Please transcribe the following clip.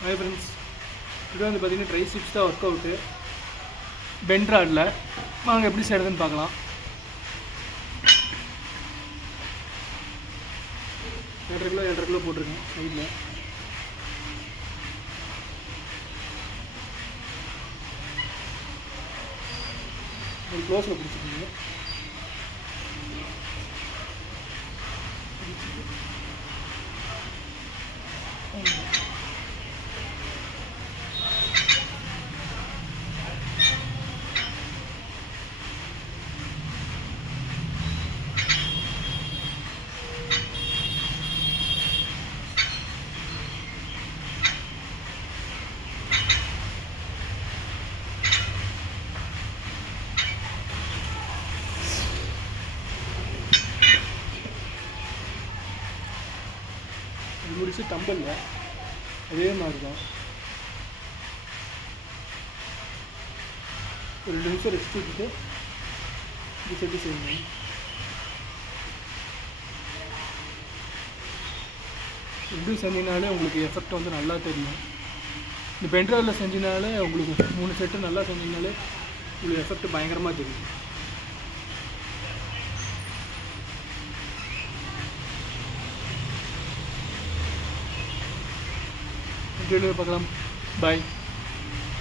Hi friends, இது வந்து பார்த்தீங்கன்னா ட்ரை சிப்ஸ் தான் ஒர்க் அவுட்டு பெண்ட் ராடில். வாங்க எப்படி செய்கிறதுன்னு பார்க்கலாம். 7.5 கிலோ போட்டிருக்கேன் சைடில். ஒரு க்ளோஸில் பிடிச்சிக்கிங்க. முடிச்சு டம்பல்ல அதே மாதிரி தான் ஒரு 2 நிமிஷம் ரெஸ்ட் விட்டுட்டு இது செட்டு செய்யணும். எப்படி செஞ்சினாலே உங்களுக்கு எஃபெக்ட் வந்து நல்லா தெரியும். இந்த பென்ட்ரைவில் செஞ்சினாலே உங்களுக்கு 3 செட்டு நல்லா செஞ்சினாலே உங்களுக்கு எஃபெக்ட் பயங்கரமாக தெரியும். வீடியோ பார்க்கலாம். பாய்.